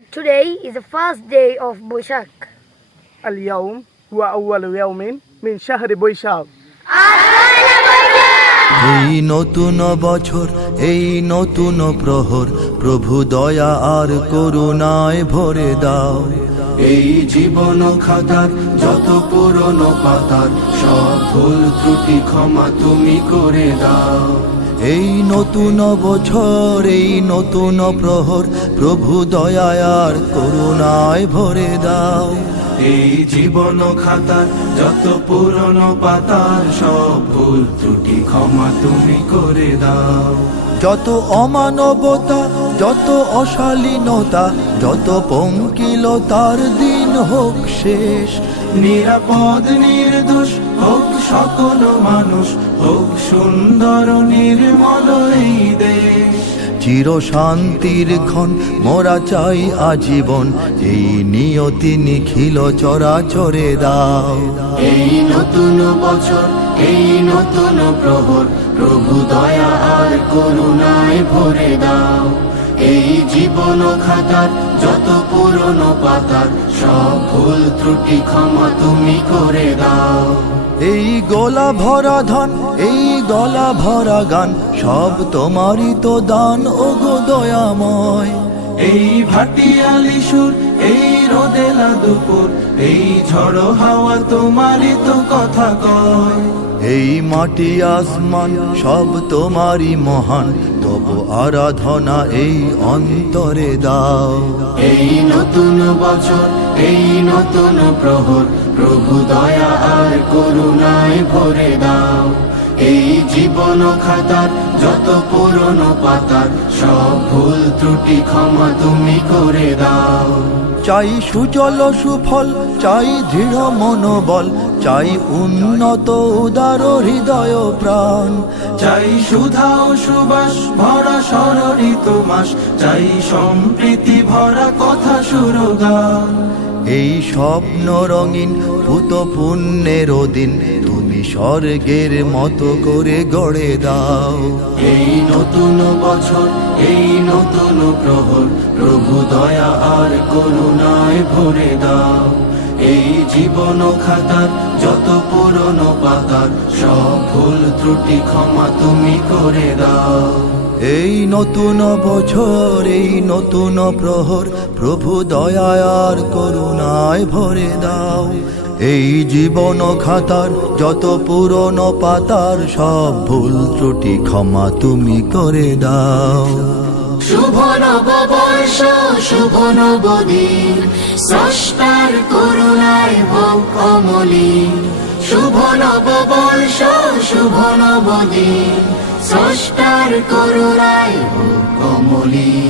Today is the first day of Boishak. اليوم هو أول يوم من شهر بويشاخ. এই নতুন বছর, এই নতুন প্রহর, প্রভু দয়া আর করুণায় ভরে দাও। এই জীবন খাতার যত পুরনো পাতার সব ভুল ত্রুটি ক্ষমা তুমি করে দাও। এই নতুন বছর, এই নতুন প্রহর, প্রভু দয়া আর করুণায় ভরে দাও। এই জীবন খাতার যত পুরনো পাতার সব ভুল ত্রুটি ক্ষমা তুমি করে দাও। যত অমানবতা, যত অশালীনতা, যত পঙ্কিলতার দিন হোক শেষ। নিরাপদ নির্দোষ হোক সকল মানুষ, হোক সুন্দর নির্মল এই দেশ। চির শান্তির ক্ষণ মোরা চাই আজীবন, এই নিয়তি নিখিল চরাচরে দাও। এই নতুন বছর, এই নতুন প্রহর, প্রভু দয়া আর করুণায় ভরে দাও। এই জীবন খাতার যত পুরনো পাতার সব ভুল ত্রুটি ক্ষমা তুমি করে দাও। এই গোলা ভরা ধন, এই গলা ভরা গান, সব তোমারই তো দান ওগো দয়াময়। এই ভাটিয়ালি সুর, এই রোদেলা দুপুর, এই ঝড়ো হাওয়া তোমারই তো কথা কয়। এই মাটি আসমান সব তোমারই মহান, তবু আরাধনা এই অন্তরে দাও। এই নতুন বছর, এই নতুন প্রহর, প্রভু দয়া আর করুণায় ভরে দাও। এই জীবন খাতার যত পুরনো পাতার সব ভুল ত্রুটি ক্ষমা তুমি করে দাও। চাই সুজল সুফল, চাই দৃঢ় মনোবল, চাই উন্নত উদার হৃদয় প্রাণ। চাই সুধা ও সুবাস ভরা ষড়ঋত মাস, চাই সম্প্রীতি ভরা কথা সুরগান। এই স্বপ্ন রঙিন ভূত পুণ্যের দিন তুমি স্বর্গের মতো করে গড়ে দাও। এই নতুন বছর, এই নতুন প্রহর, প্রভু দয়া আর করুণায় ভরে দাও। এই জীবন খাতার যত পুরনো পাতার সব ভুল ত্রুটি ক্ষমা তুমি করে দাও। এই নতুন বছর, এই নতুন প্রহর, প্রভু দয়া আর করুণায় ভরে দাও। এই জীবন খাতার যত পুরনো পাতার সব ভুল ত্রুটি ক্ষমা তুমি করে দাও। শুভ নববর্ষ, শুভ নবদিন, স্রষ্টার করুণায় হোক অমলিন। শুভ নববর্ষ, শুভ নবদিন, স্রষ্টার করুণায় হোক অমলিন।